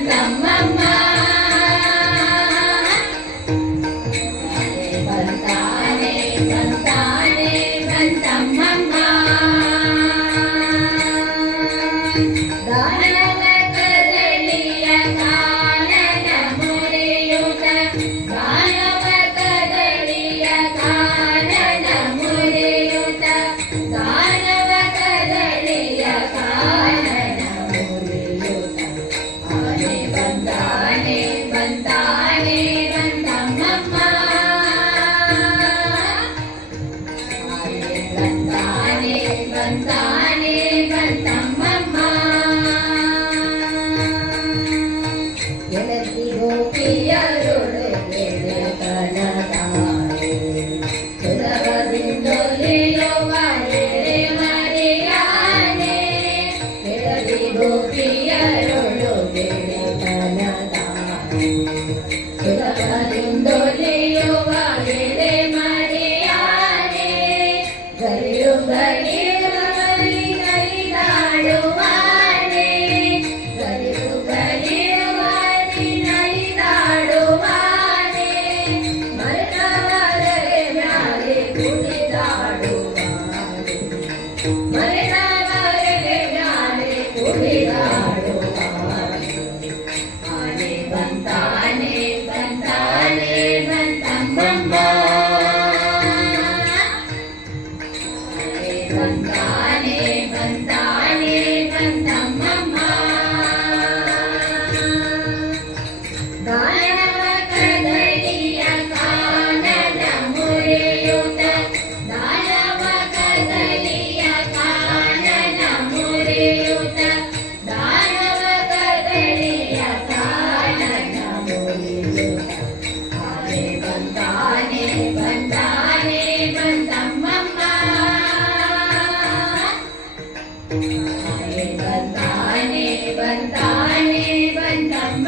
ಬಂತಮ್ಮಮ್ಮ confía en lo Amen. ಬಂದಮ್ಮ